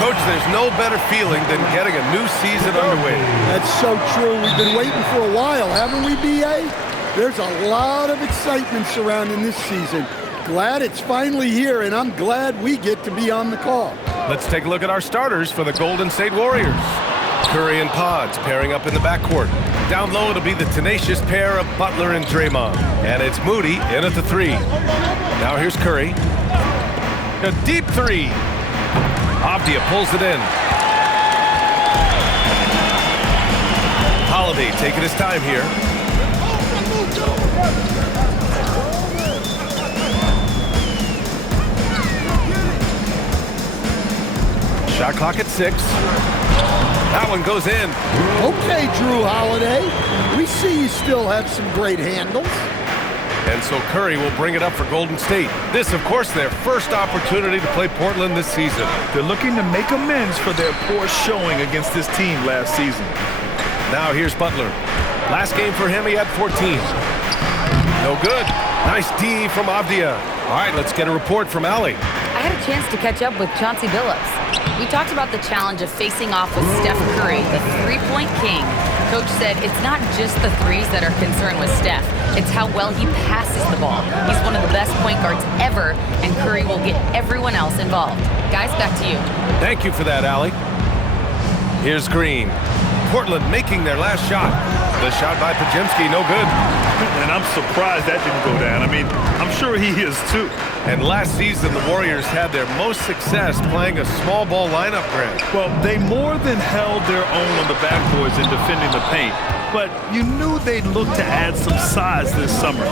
Coach, there's no better feeling than getting a new season underway. That's so true. We've been waiting for a while, haven't we, B.A.? There's a lot of excitement surrounding this season. Glad it's finally here, and I'm glad we get to be on the call. Let's take a look at our starters for the Golden State Warriors. Curry and Pods pairing up in the backcourt. Down low, it'll be the tenacious pair of Butler and Draymond. And it's Moody in at the three. Now here's Curry. A deep three. Avdia pulls it in. Holiday taking his time here. Shot clock at 6. That one goes in. Okay, Drew Holiday. We see you still have some great handles. And so Curry will bring it up for Golden State. This, of course, their first opportunity to play Portland this season. They're looking to make amends for their poor showing against this team last season. Now here's Butler. Last game for him, he had 14. No good. Nice D from Avdia. All right, let's get a report from Allie. I had a chance to catch up with Chauncey Billups. We talked about the challenge of facing off with Steph Curry, the three-point king. Coach said it's not just the threes that are concerned with Steph. It's how well he passes the ball. He's one of the best point guards ever, and Curry will get everyone else involved. Guys, back to you. Thank you for that, Allie. Here's Green. Portland making their last shot. The shot by Podziemski, no good. And I'm surprised that didn't go down. I mean, I'm sure he is too. And last season, the Warriors had their most success playing a small ball lineup, Grant. Well, they more than held their own on the backboards in defending the paint. But you knew they'd look to add some size this summer.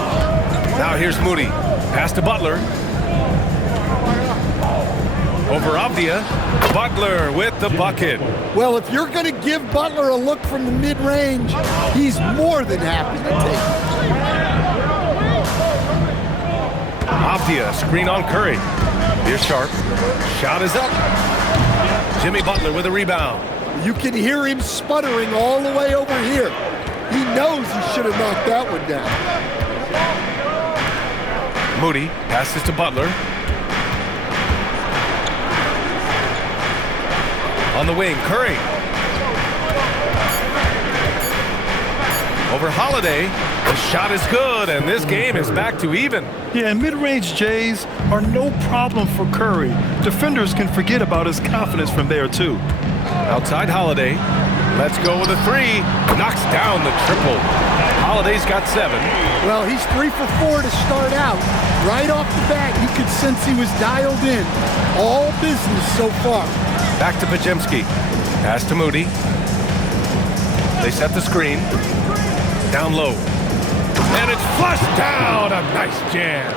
Now here's Moody. Pass to Butler. Over Avdia. Butler with the bucket. Well, if you're going to give Butler a look from the mid-range, he's more than happy to take it. Avdia, screen on Curry. Here's Sharp. Shot is up. Jimmy Butler with a rebound. You can hear him sputtering all the way over here. He knows he should have knocked that one down. Moody passes to Butler. On the wing, Curry. Over Holiday. The shot is good, and this game is back to even. Yeah, and mid-range Jays are no problem for Curry. Defenders can forget about his confidence from there, too. Outside Holiday. Let's go with a three. Knocks down the triple. Holiday's got 7. Well, he's 3 for 4 to start out. Right off the bat, you could sense he was dialed in. All business so far. Back to Podziemski. Pass to Moody. They set the screen. Down low. And it's flushed down. A nice jam.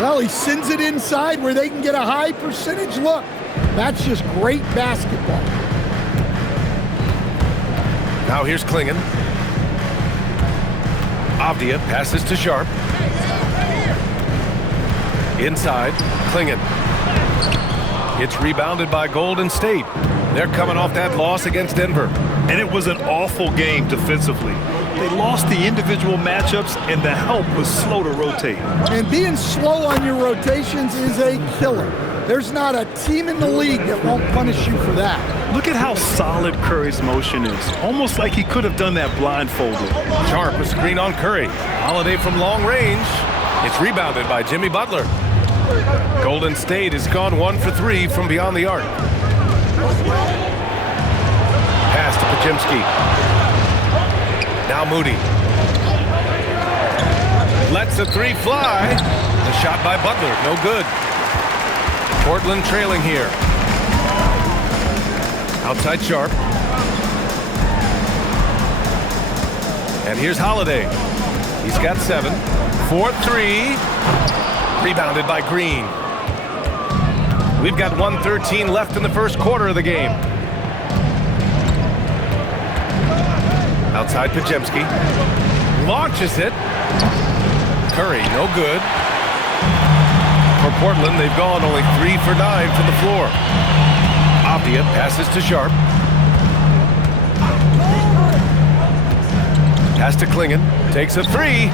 Well, he sends it inside where they can get a high percentage look. That's just great basketball. Now here's Klingon. Avdia passes to Sharp. Inside, Klingon. It's rebounded by Golden State. They're coming off that loss against Denver. And it was an awful game defensively. They lost the individual matchups, and the help was slow to rotate. And being slow on your rotations is a killer. There's not a team in the league that won't punish you for that. Look at how solid Curry's motion is. Almost like he could have done that blindfolded. Sharp, a screen on Curry. Holiday from long range. It's rebounded by Jimmy Butler. Golden State has gone 1 for 3 from beyond the arc. Pass to Podziemski. Now Moody. Lets the three fly. The shot by Butler, no good. Portland trailing here. Outside Sharp. And here's Holiday. He's got 7. 4-3. Rebounded by Green. We've got 1:13 left in the first quarter of the game. Outside Podziemski. Launches it. Curry, no good. For Portland, they've gone only 3 for 9 from the floor. Avdia passes to Sharp. Pass to Klingon. Takes a 3.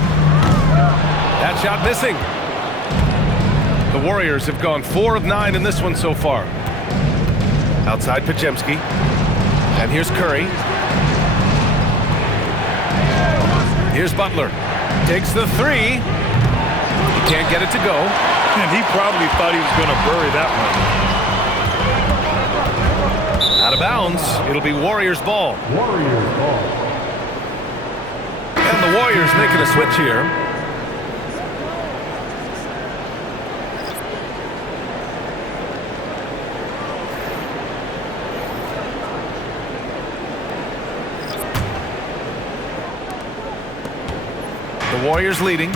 That shot missing. The Warriors have gone 4 of 9 in this one so far. Outside Pajemski. And here's Curry. Here's Butler. Takes the three. He can't get it to go. And he probably thought he was going to bury that one. Out of bounds. It'll be Warriors ball. And the Warriors making a switch here. The Warriors leading.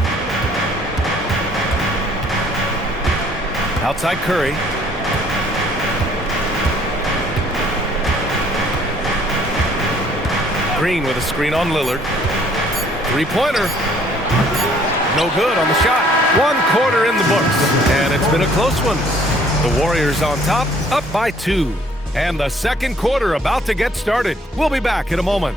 Outside Curry. Green with a screen on Lillard. Three-pointer. No good on the shot. 1 quarter in the books. And it's been a close one. The Warriors on top, up by 2. And the second quarter about to get started. We'll be back in a moment.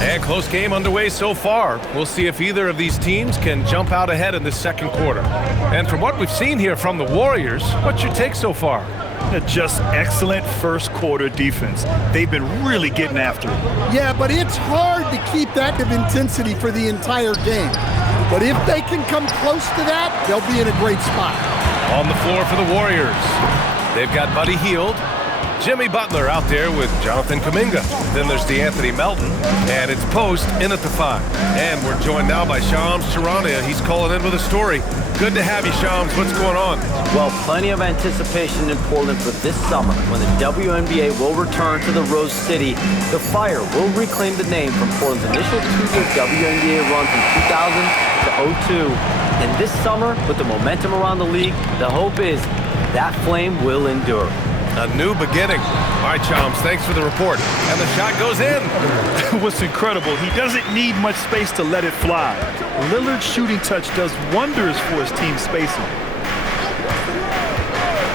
And close game underway so far. We'll see if either of these teams can jump out ahead in the second quarter. And from what we've seen here from the Warriors, what's your take so far? Just excellent first quarter defense. They've been really getting after it. Yeah, but it's hard to keep that kind of intensity for the entire game. But if they can come close to that, they'll be in a great spot. On the floor for the Warriors, they've got Buddy Hield, Jimmy Butler out there with Jonathan Kuminga. Then there's DeAnthony Melton, and it's Post in at the 5. And we're joined now by Shams Charania. He's calling in with a story. Good to have you, Shams. What's going on? Well, plenty of anticipation in Portland for this summer when the WNBA will return to the Rose City. The Fire will reclaim the name from Portland's initial 2-year WNBA run from 2000 to 2002. And this summer, with the momentum around the league, the hope is that flame will endure. A new beginning. All right, Shams, thanks for the report. And the shot goes in. What's incredible, he doesn't need much space to let it fly. Lillard's shooting touch does wonders for his team spacing.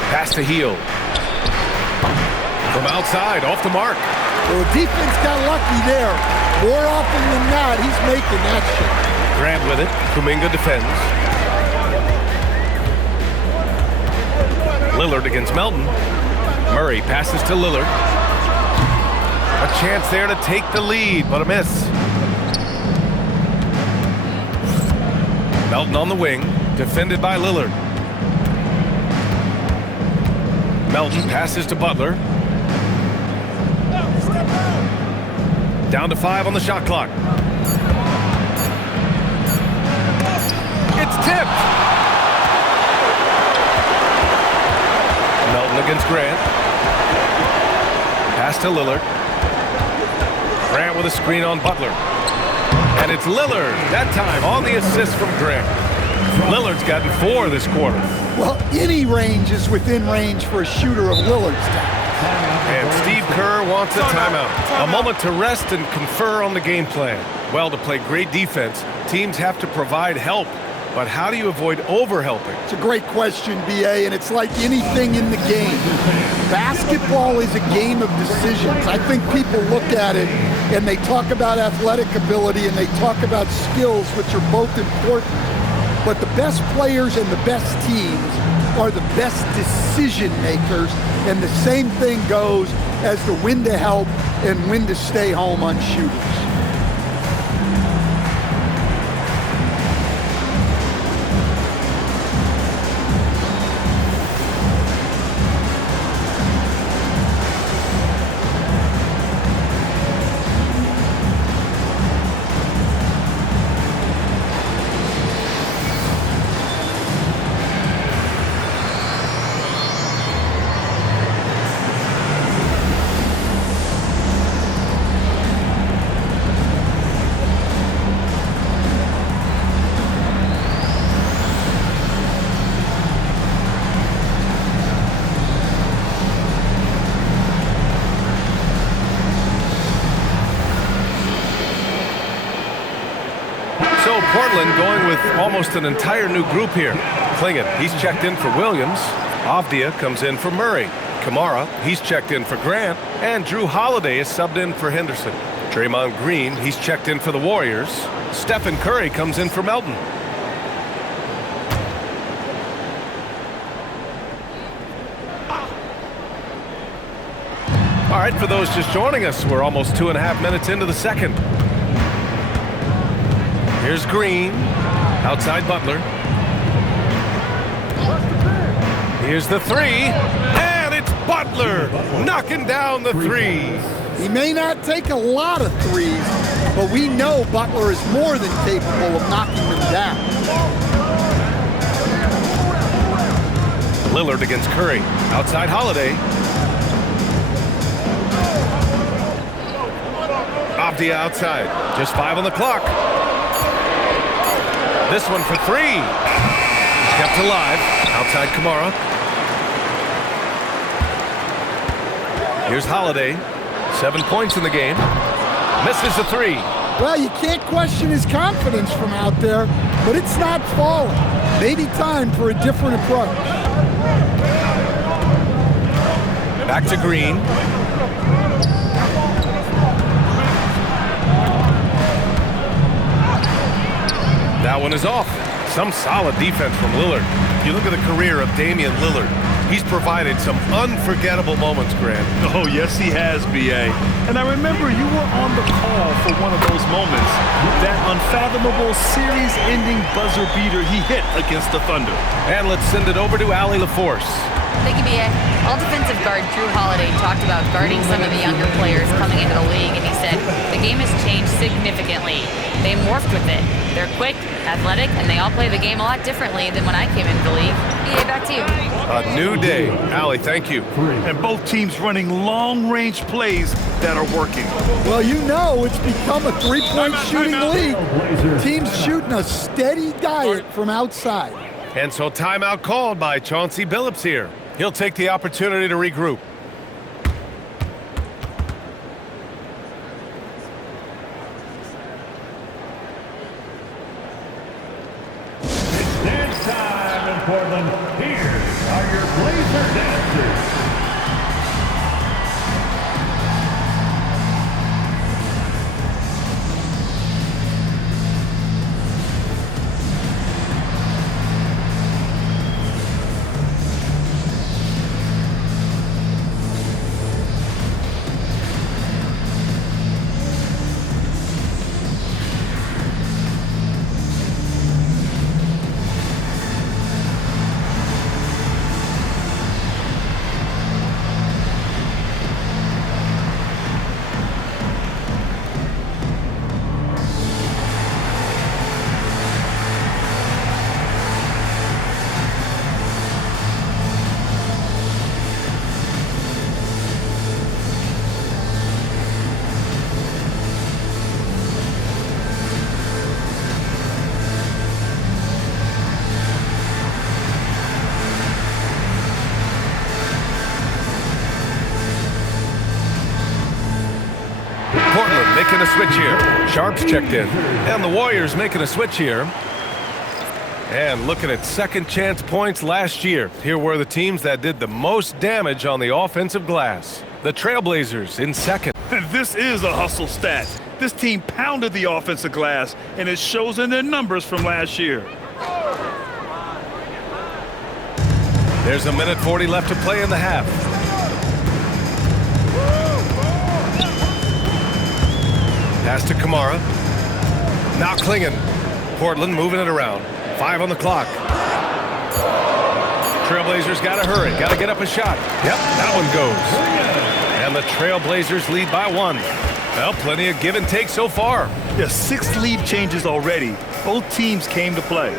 Pass to Hield. From outside, off the mark. Well, the defense got lucky there. More often than not, he's making that shot. Grant with it. Kuminga defends. Lillard against Melton. Murray passes to Lillard. A chance there to take the lead, but a miss. Melton on the wing, defended by Lillard. Melton passes to Butler. Down to 5 on the shot clock. It's tipped. Melton against Grant. Pass to Lillard. Grant with a screen on Butler. And it's Lillard, that time on the assist from Grant. Lillard's gotten 4 this quarter. Well, any range is within range for a shooter of Lillard's talent. And Steve Kerr wants a timeout. A moment to rest and confer on the game plan. Well, to play great defense, teams have to provide help. But how do you avoid over-helping? It's a great question, B.A., and it's like anything in the game. Basketball is a game of decisions. I think people look at it and they talk about athletic ability and they talk about skills, which are both important. But the best players and the best teams are the best decision makers, and the same thing goes as to when to help and when to stay home on shooters. Portland going with almost an entire new group here. Klingon, he's checked in for Williams. Avdia comes in for Murray. Kamara, he's checked in for Grant. And Drew Holiday is subbed in for Henderson. Draymond Green, he's checked in for the Warriors. Stephen Curry comes in for Melton. All right, for those just joining us, we're almost 2.5 minutes into the second. Here's Green, outside Butler. Here's the three, and it's Butler knocking down the three. He may not take a lot of threes, but we know Butler is more than capable of knocking them down. Lillard against Curry, outside Holiday. Avdia outside, just 5 on the clock. This one for three. He's kept alive, outside Kamara. Here's Holiday, 7 points in the game. Misses the three. Well, you can't question his confidence from out there, but it's not falling. Maybe time for a different approach. Back to Green. That one is off. Some solid defense from Lillard. You look at the career of Damian Lillard. He's provided some unforgettable moments, Grant. Oh, yes, he has, B.A. And I remember you were on the call for one of those moments. That unfathomable series-ending buzzer beater he hit against the Thunder. And let's send it over to Allie LaForce. Thank you, B.A. All defensive guard Drew Holiday talked about guarding some of the younger players coming into the league, and he said, the game has changed significantly. They morphed with it. They're quick, athletic, and they all play the game a lot differently than when I came into the league. B.A., back to you. A new day. Allie, thank you. And both teams running long-range plays that are working. Well, you know it's become a three-point shooting league. Teams shooting a steady diet from outside. And so timeout called by Chauncey Billups here. He'll take the opportunity to regroup. It's dance time in Portland. Here are your Blazer dancers. Portland making a switch here. Sharps checked in. And the Warriors making a switch here. And looking at second chance points last year. Here were the teams that did the most damage on the offensive glass. The Trailblazers in second. This is a hustle stat. This team pounded the offensive glass, and it shows in their numbers from last year. There's 1:40 left to play in the half. Pass to Kamara. Now Klingon. Portland moving it around. 5 on the clock. Trailblazers got to hurry. Got to get up a shot. Yep, that one goes. And the Trailblazers lead by 1. Well, plenty of give and take so far. Yeah, 6 lead changes already. Both teams came to play.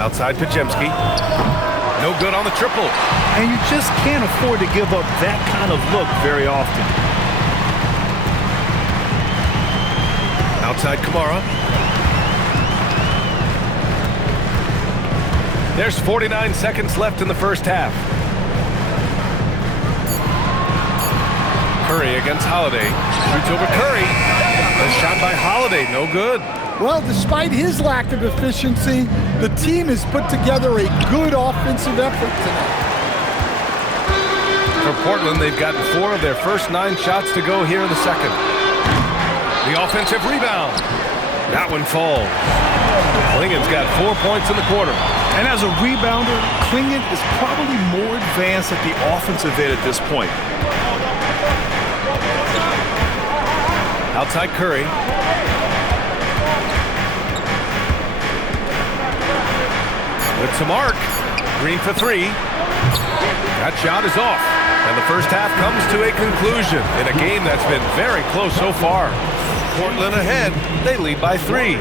Outside Podziemski. No good on the triple. And you just can't afford to give up that kind of look very often. Outside Kamara. There's 49 seconds left in the first half. Curry against Holiday. Shoots over Curry. A shot by Holiday, no good. Well, despite his lack of efficiency, the team has put together a good offensive effort tonight. For Portland, they've gotten 4 of their first 9 shots to go here in the second. The offensive rebound. That one falls. Klingen's got 4 points in the quarter. And as a rebounder, Klingen is probably more advanced at the offensive end at this point. Outside Curry. With some arc. Green for 3. That shot is off. And the first half comes to a conclusion in a game that's been very close so far. Portland ahead. They lead by 3.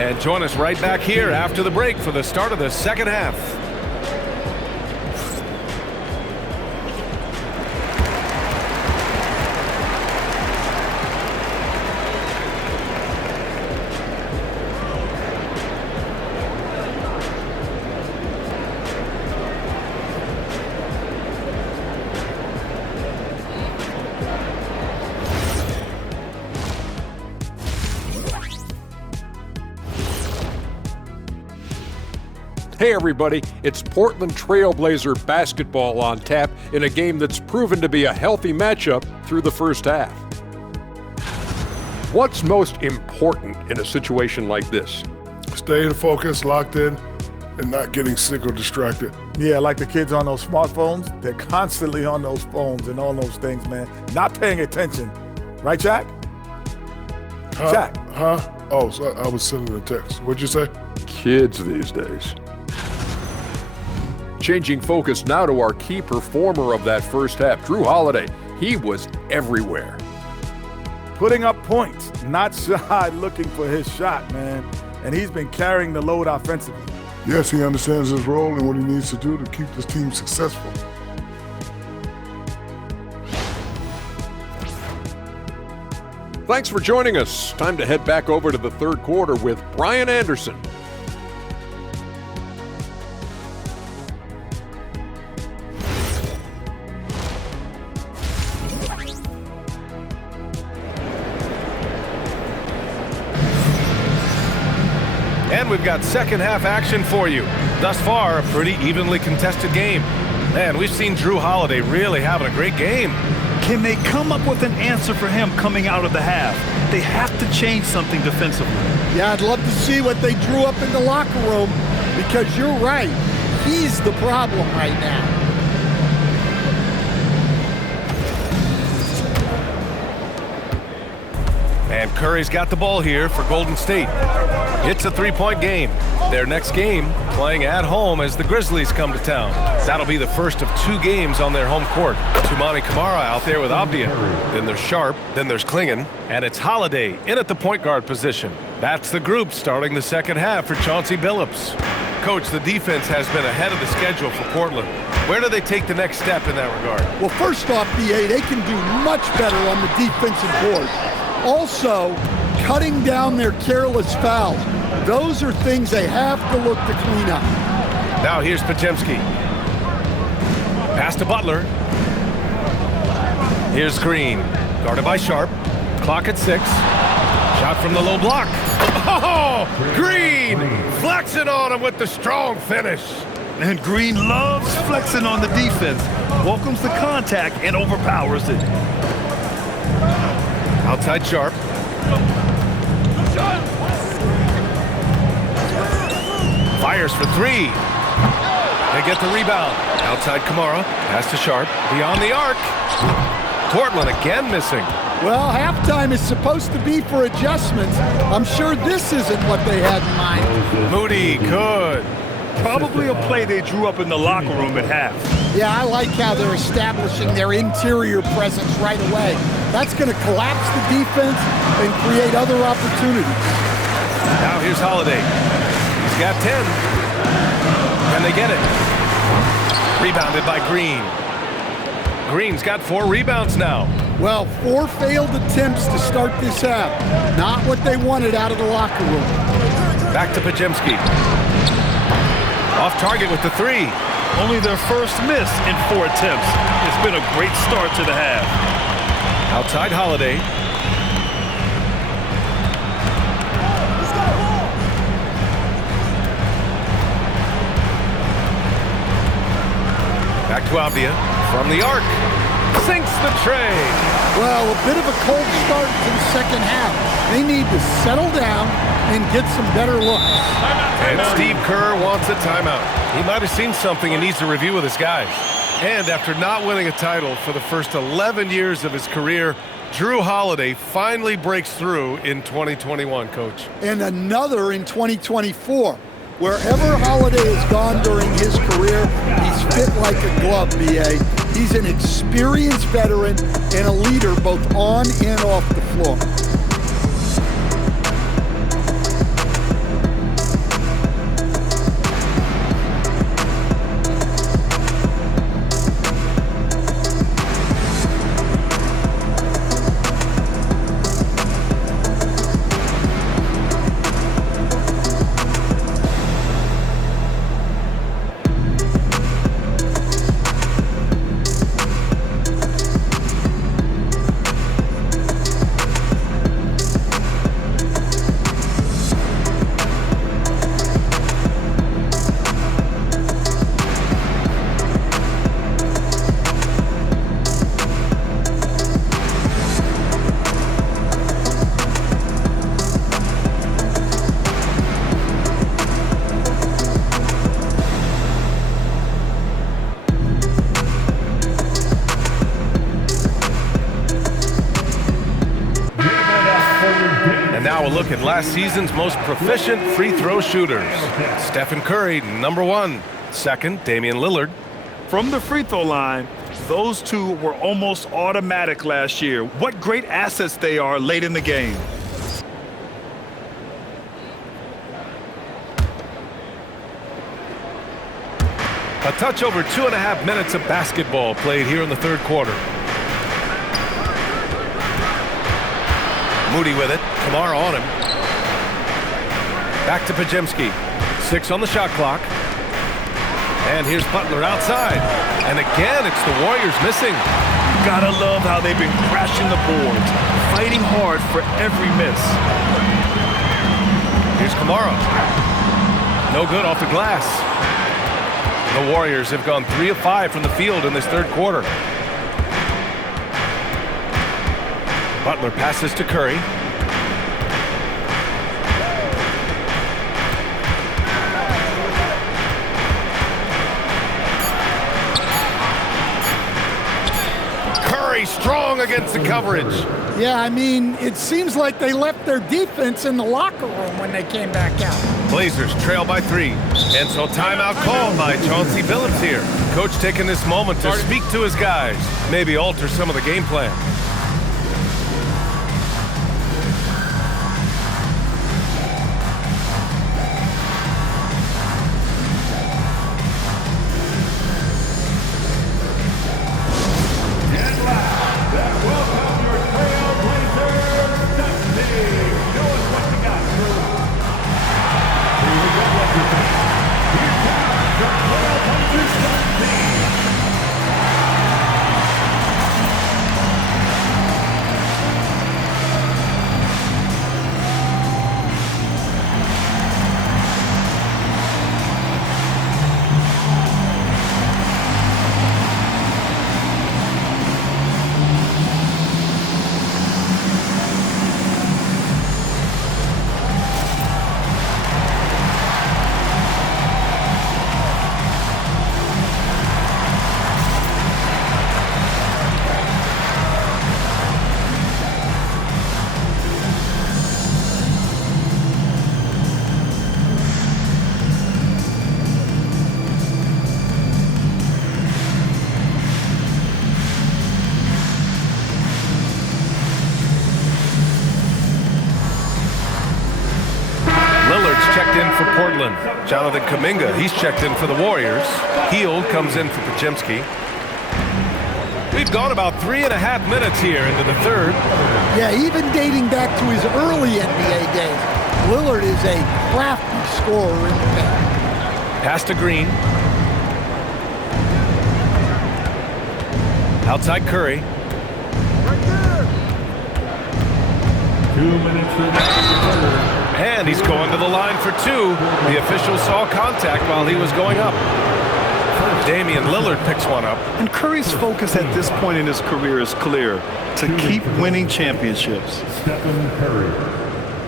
And join us right back here after the break for the start of the second half. Hey everybody, it's Portland Trailblazer basketball on tap in a game that's proven to be a healthy matchup through the first half. What's most important in a situation like this? Staying focused, locked in, and not getting sick or distracted. Yeah, like the kids on those smartphones, they're constantly on those phones and all those things, man. Not paying attention. Right, Jack? Jack? Huh? Oh, so I was sending a text. What'd you say? Kids these days. Changing focus now to our key performer of that first half, Drew Holiday. He was everywhere. Putting up points, not shy looking for his shot, man. And he's been carrying the load offensively. Yes, he understands his role and what he needs to do to keep this team successful. Thanks for joining us. Time to head back over to the third quarter with Brian Anderson. And we've got second half action for you. Thus far, a pretty evenly contested game. Man, we've seen Drew Holiday really having a great game. Can they come up with an answer for him coming out of the half? They have to change something defensively. Yeah, I'd love to see what they drew up in the locker room, because you're right. He's the problem right now. And Curry's got the ball here for Golden State. It's a 3-point game. Their next game playing at home as the Grizzlies come to town. That'll be the first of 2 games on their home court. Toumani Camara out there with Avdija. Then there's Sharp, then there's Klingen, and it's Holiday in at the point guard position. That's the group starting the second half for Chauncey Billups. Coach, the defense has been ahead of the schedule for Portland. Where do they take the next step in that regard? Well, first off, BA, they can do much better on the defensive board. Also, cutting down their careless fouls. Those are things they have to look to clean up. Now here's Podziemski. Pass to Butler. Here's Green. Guarded by Sharp. Clock at 6. Shot from the low block. Oh, Green flexing on him with the strong finish. And Green loves flexing on the defense. Welcomes the contact and overpowers it. Outside Sharp. Fires for 3. They get the rebound. Outside Camara. Pass to Sharp. Beyond the arc. Portland again missing. Well, halftime is supposed to be for adjustments. I'm sure this isn't what they had in mind. Moody, good. Probably a play they drew up in the locker room at half. Yeah, I like how they're establishing their interior presence right away. That's going to collapse the defense and create other opportunities. Now here's Holiday. He's got 10. Can they get it? Rebounded by Green. Green's got 4 rebounds now. Well, 4 failed attempts to start this half. Not what they wanted out of the locker room. Back to Podziemski. Off target with the 3. Only their first miss in 4 attempts. It's been a great start to the half. Outside Holiday. Guavia from the arc. Sinks the tray. Well, a bit of a cold start to the second half. They need to settle down and get some better looks. And Steve Kerr wants a timeout. He might have seen something and needs to review with his guys. And after not winning a title for the first 11 years of his career, Drew Holiday finally breaks through in 2021, Coach. And another in 2024. Wherever Holiday has gone during his career, he's fit like a glove, B.A. He's an experienced veteran and a leader both on and off the floor. Now a look at last season's most proficient free throw shooters. Stephen Curry, number 1. Second, Damian Lillard. From the free throw line, those two were almost automatic last year. What great assets they are late in the game. A touch over 2.5 minutes of basketball played here in the third quarter. Moody with it. Kamara on him. Back to Podziemski. 6 on the shot clock. And here's Butler outside. And again, it's the Warriors missing. Gotta love how they've been crashing the boards, fighting hard for every miss. Here's Kamara. No good off the glass. The Warriors have gone 3 of 5 from the field in this third quarter. Butler passes to Curry. Curry strong against the coverage. Yeah, I mean, it seems like they left their defense in the locker room when they came back out. Blazers trail by 3. And so timeout called by Chauncey Billups here. Coach taking this moment to speak to his guys, maybe alter some of the game plan. For Portland, Jonathan Kuminga, he's checked in for the Warriors. Hield comes in for Podziemski. We've gone about 3.5 minutes here into the third. Yeah, even dating back to his early NBA days, Lillard is a crafty scorer in the paint. Pass to Green. Outside Curry. Right there. 2 minutes remaining. And he's going to the line for 2. The official saw contact while he was going up. Damian Lillard picks one up. And Curry's focus at this point in his career is clear: to keep winning championships. Stephen Curry.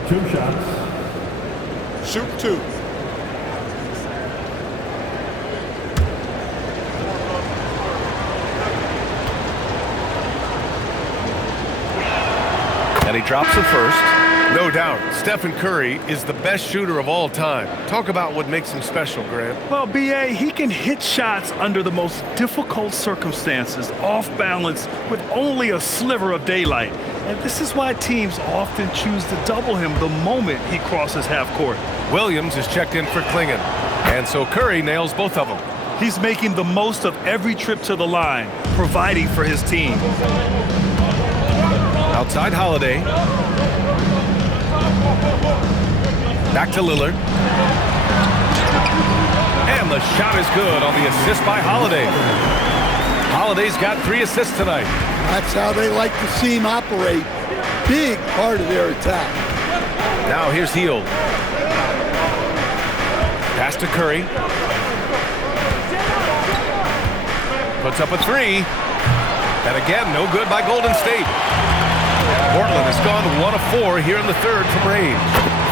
2 shots. Shoot 2. And he drops the first. No doubt, Stephen Curry is the best shooter of all time. Talk about what makes him special, Grant. Well, B.A., he can hit shots under the most difficult circumstances, off balance, with only a sliver of daylight. And this is why teams often choose to double him the moment he crosses half court. Williams is checked in for Klingon. And so Curry nails both of them. He's making the most of every trip to the line, providing for his team. Outside Holiday. Back to Lillard. And the shot is good on the assist by Holiday. Holiday's got 3 assists tonight. That's how they like to see him operate. Big part of their attack. Now here's Hield. Pass to Curry. Puts up a 3. And again, no good by Golden State. Portland has gone 1 of 4 here in the third from range.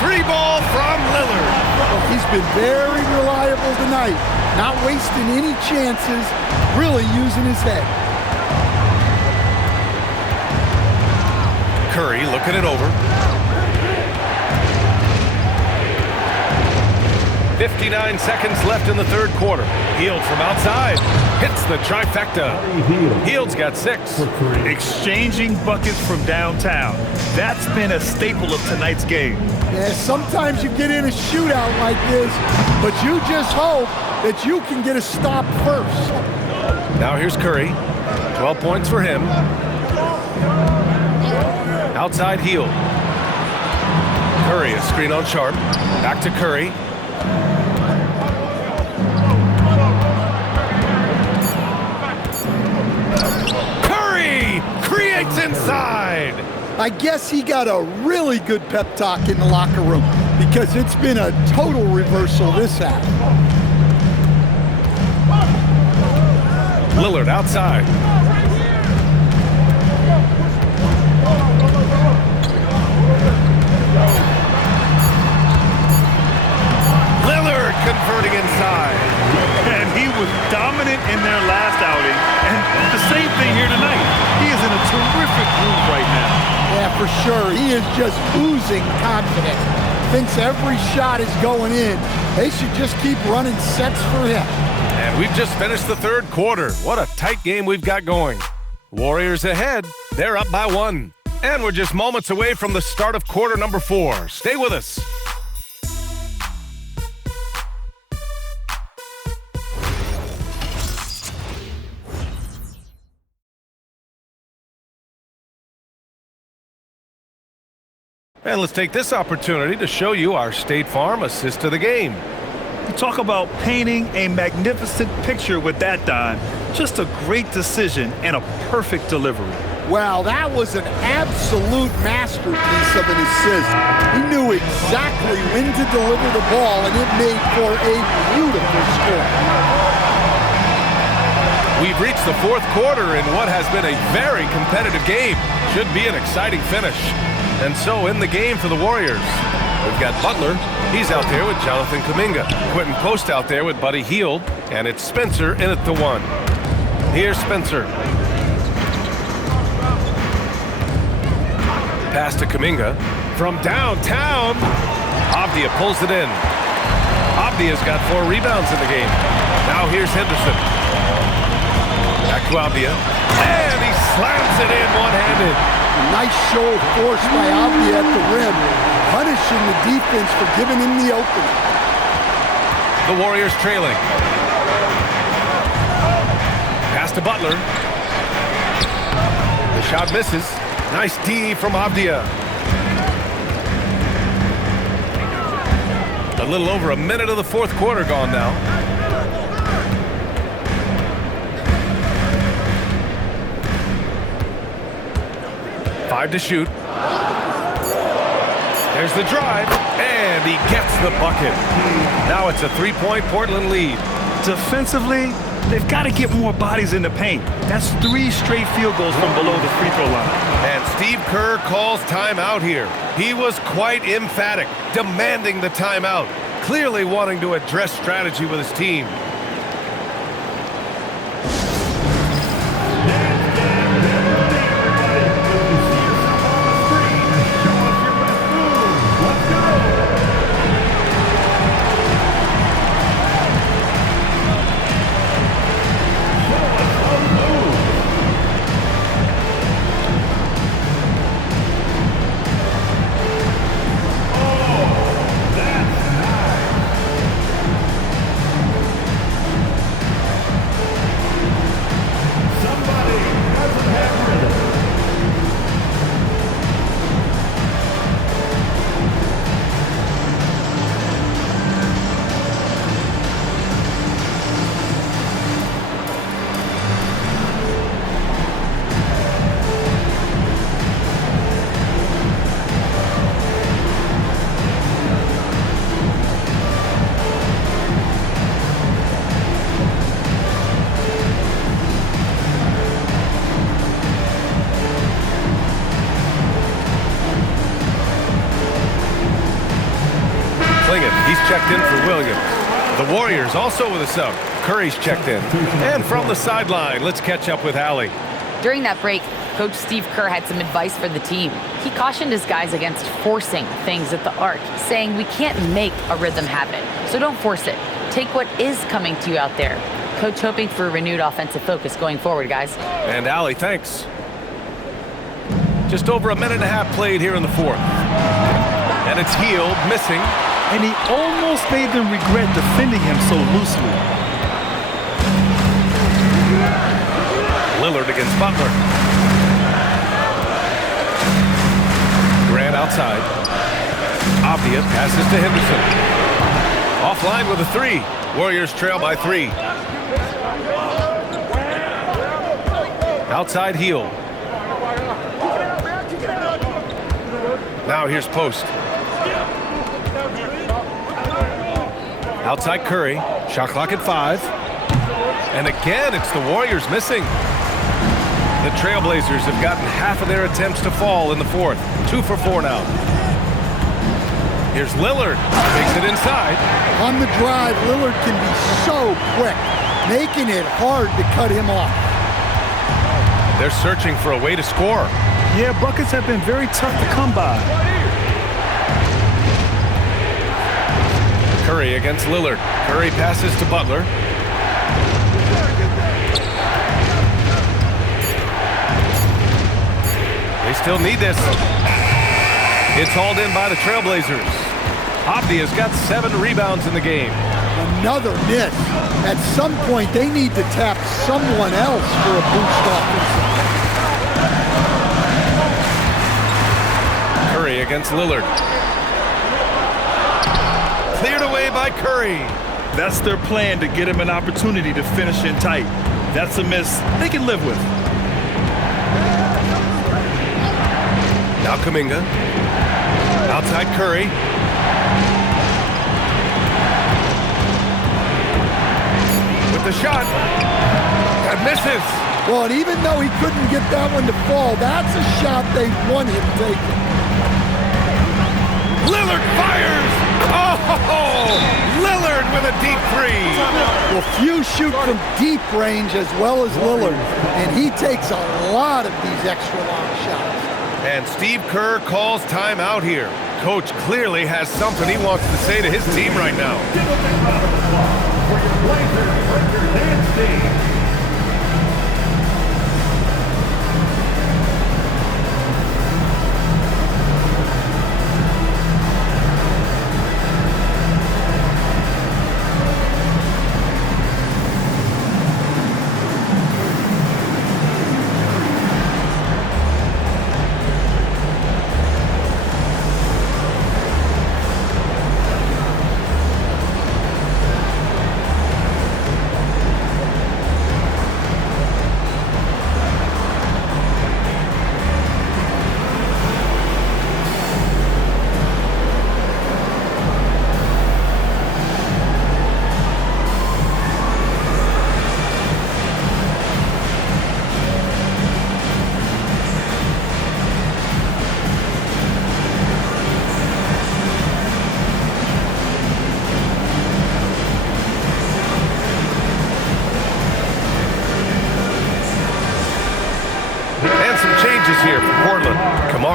3 ball from Lillard. Well, he's been very reliable tonight. Not wasting any chances, really using his head. Curry looking it over. 59 seconds left in the third quarter. Hield from outside. Hits the trifecta. Hield's got 6. Exchanging buckets from downtown. That's been a staple of tonight's game. Yeah, sometimes you get in a shootout like this, but you just hope that you can get a stop first. Now here's Curry. 12 points for him. Outside Hield. Curry, a screen on Sharp. Back to Curry. Curry creates inside. I guess he got a really good pep talk in the locker room because it's been a total reversal this half. Lillard outside. Lillard converting inside. And he was dominant in their last outing. And the same thing here tonight. He is in a terrific groove right now. Yeah, for sure. He is just oozing confidence. Thinks every shot is going in. They should just keep running sets for him. And we've just finished the third quarter. What a tight game we've got going. Warriors ahead. They're up by 1. And we're just moments away from the start of quarter number 4. Stay with us. And let's take this opportunity to show you our State Farm assist to the game. You talk about painting a magnificent picture with that dime. Just a great decision and a perfect delivery. Wow, that was an absolute masterpiece of an assist. He knew exactly when to deliver the ball, and it made for a beautiful score. We've reached the fourth quarter in what has been a very competitive game. Should be an exciting finish. And so in the game for the Warriors, we've got Butler. He's out there with Jonathan Kuminga. Quentin Post out there with Buddy Hield. And it's Spencer in at the 1. Here's Spencer. Pass to Kuminga. From downtown, Avdia pulls it in. Avdia's got 4 rebounds in the game. Now here's Henderson. Back to Avdia. And he slams it in one-handed. Nice show of force by Avdia at the rim, punishing the defense for giving him the opening. The Warriors trailing. Pass to Butler. The shot misses. Nice D from Avdia. A little over a minute of the fourth quarter gone now. Five to shoot. There's the drive, and he gets the bucket. Now it's a 3-point Portland lead. Defensively, They've got to get more bodies in the paint. That's 3 straight field goals from below the free throw line. And Steve Kerr calls timeout here. He was quite emphatic, demanding the timeout, clearly wanting to address strategy with his team. He's checked in for Williams. The Warriors also with a sub. Curry's checked in. And from the sideline, let's catch up with Allie. During that break, Coach Steve Kerr had some advice for the team. He cautioned his guys against forcing things at the arc, saying we can't make a rhythm happen, so don't force it. Take what is coming to you out there. Coach hoping for a renewed offensive focus going forward, guys. And Allie, thanks. Just over a minute and a half played here in the fourth. And it's Hield missing. And he almost made them regret defending him so loosely. Lillard against Butler. Grant outside. Avdia passes to Henderson. Offline with a 3. Warriors trail by 3. Outside Hield. Now here's Post. Outside Curry. Shot clock at 5. And again, it's the Warriors missing. The Trailblazers have gotten half of their attempts to fall in the fourth. 2 for 4 now. Here's Lillard. Takes it inside. On the drive, Lillard can be so quick, making it hard to cut him off. They're searching for a way to score. Yeah, buckets have been very tough to come by. Curry against Lillard. Curry passes to Butler. They still need this. It's hauled in by the Trailblazers. Avdia's got 7 rebounds in the game. Another miss. At some point, they need to tap someone else for a boost offense. Curry against Lillard. Cleared away by Curry. That's their plan, to get him an opportunity to finish in tight. That's a miss they can live with. Now Kuminga. Outside Curry. With the shot. That misses. Well, and even though he couldn't get that one to fall, that's a shot they want him taking. Lillard fires! Oh! Lillard with a deep 3. Well, few shoot from deep range as well as Lillard, and he takes a lot of these extra long shots. And Steve Kerr calls timeout here. Coach clearly has something he wants to say to his team right now. Give a big round of applause for your Blazers Lakers and Steve.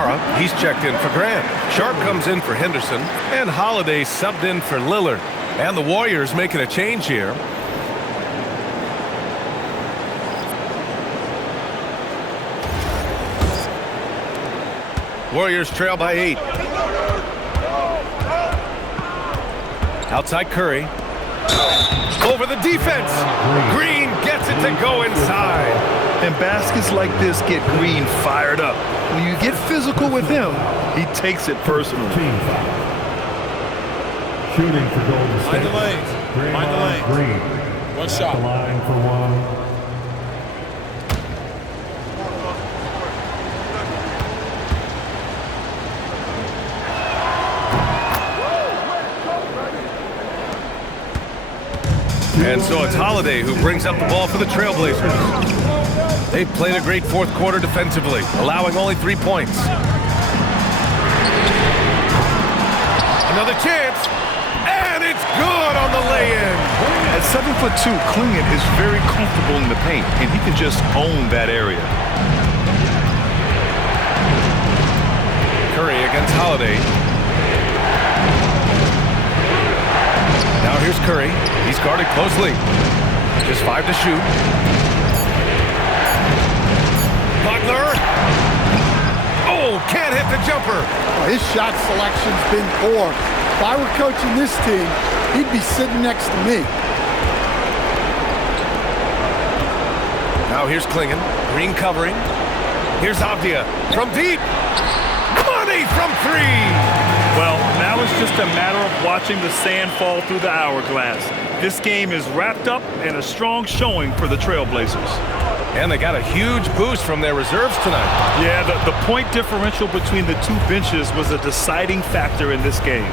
Chara, he's checked in for Grant. Sharp comes in for Henderson, and Holiday subbed in for Lillard. And the Warriors making a change here. Warriors trail by 8. Outside Curry. Over the defense. Green gets it to go inside. And baskets like this get Green fired up. When you get physical with him, he takes it personally. Shooting for Golden State. Mind the lane. Mind the lane. Green. One shot. The line for one. And so it's Holiday who brings up the ball for the Trailblazers. They've played a great fourth quarter defensively, allowing only 3 points. Another chance, and it's good on the lay-in. At 7'2", Clingan is very comfortable in the paint, and he can just own that area. Curry against Holiday. Now here's Curry. He's guarded closely. Just 5 to shoot. Butler. Oh, can't hit the jumper. His shot selection's been poor. If I were coaching this team, he'd be sitting next to me. Now here's Clingan. Green covering. Here's Avdia from deep. Money from 3. Well, now it's just a matter of watching the sand fall through the hourglass. This game is wrapped up in a strong showing for the Trailblazers. And they got a huge boost from their reserves tonight. Yeah, the point differential between the two benches was a deciding factor in this game.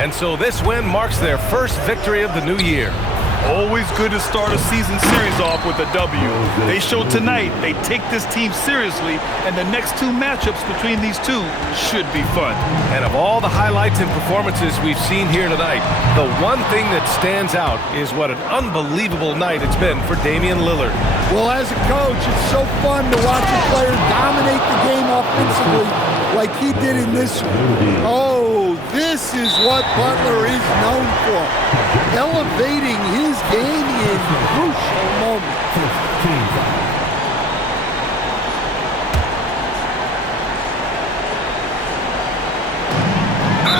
And so this win marks their first victory of the new year. Always good to start a season series off with a W. They showed tonight they take this team seriously, and the next 2 matchups between these two should be fun. And of all the highlights and performances we've seen here tonight, the one thing that stands out is what an unbelievable night it's been for Damian Lillard. Well, as a coach, it's so fun to watch a player dominate the game offensively like he did in this one. Oh, this is what Butler is known for. Elevating his game in crucial moments.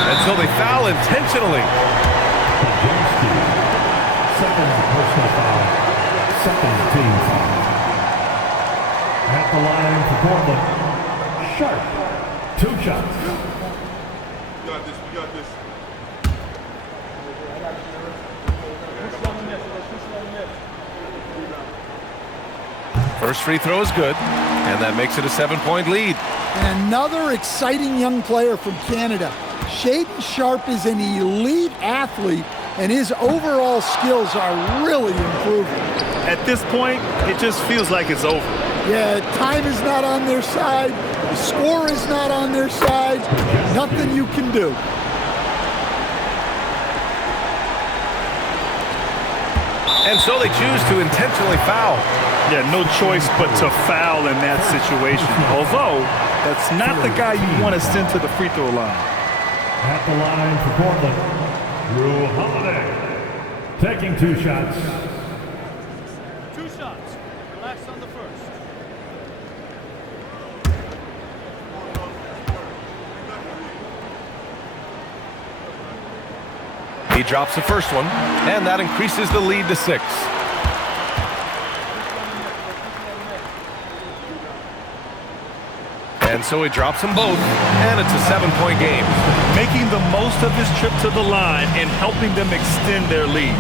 And so they foul intentionally. Second personal foul. Second team foul. At the line for Portland, Sharp. 2 shots. We got this. We got this. First free throw is good, and that makes it a 7-point lead. And another exciting young player from Canada. Shaedon Sharpe is an elite athlete, and his overall skills are really improving. At this point, it just feels like it's over. Yeah, time is not on their side. The score is not on their side. Nothing you can do. And so they choose to intentionally foul. Yeah, no choice but to foul in that situation. Although, that's not the guy you want to send to the free throw line. At the line for Portland, Drew Holiday. Taking 2 shots. 2 shots. Relax on the first. He drops the first one, and that increases the lead to 6. And so he drops them both, and it's a 7-point game. Making the most of his trip to the line and helping them extend their lead.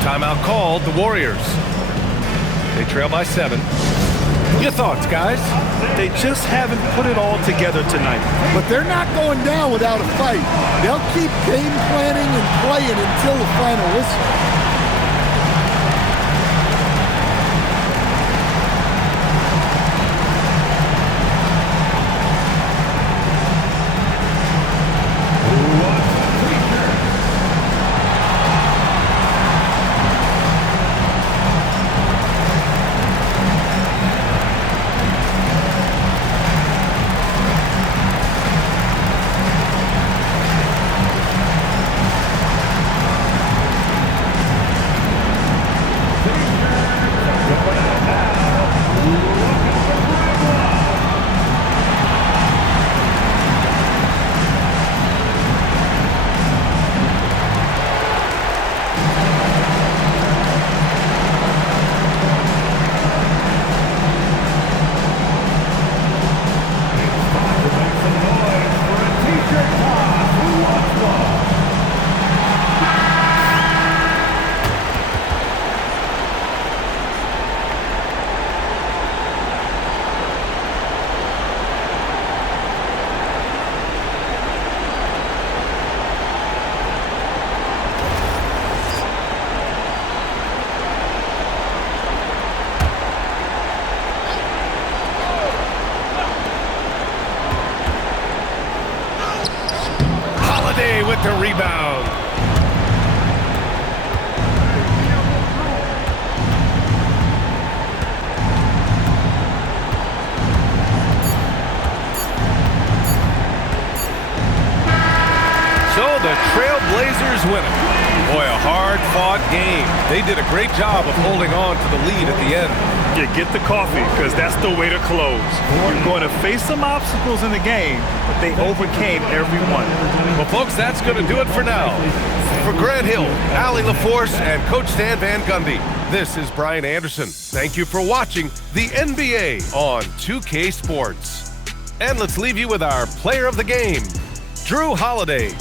Timeout called, the Warriors. They trail by 7. Your thoughts, guys? They just haven't put it all together tonight. But they're not going down without a fight. They'll keep game planning and playing until the final whistle. Boy, a hard-fought game. They did a great job of holding on to the lead at the end. Yeah, get the coffee, because that's the way to close. You're going to face some obstacles in the game, but they overcame every one. Well, folks, that's going to do it for now. For Grant Hill, Allie LaForce, and Coach Stan Van Gundy, this is Brian Anderson. Thank you for watching the NBA on 2K Sports. And let's leave you with our player of the game, Drew Holiday.